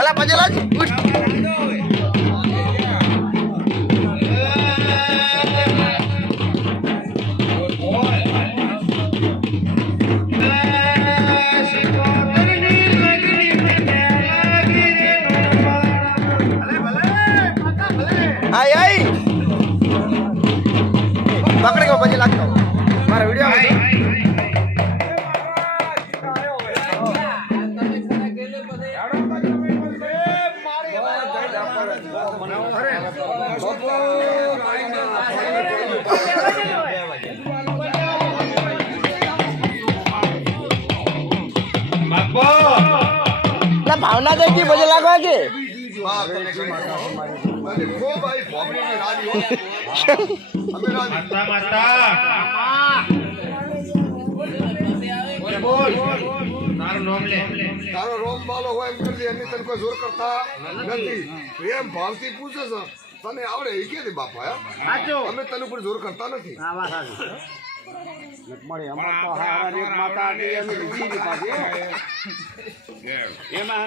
ભલા પજે લાજ ઉઠ आई आई पकड़ के बजे लागतो मारा वीडियो આવે બાપો ના ભાવના દે કે બજે લાગવા કે देखो भाई बॉम्बे में राज हो हमें राज माता माता बोल तारो रोम वालो हो एम कर दी अन्य तन को जोर करता નથી પ્રેમ ભાવથી પૂછે છે તને આવડે એ કે બાપા સાચો અમે તને ઉપર જોર કરતા નથી હા વાત સાચી મળે અમાર તો હારા એક માતા ની અમે બીજી ની પાછી એમાં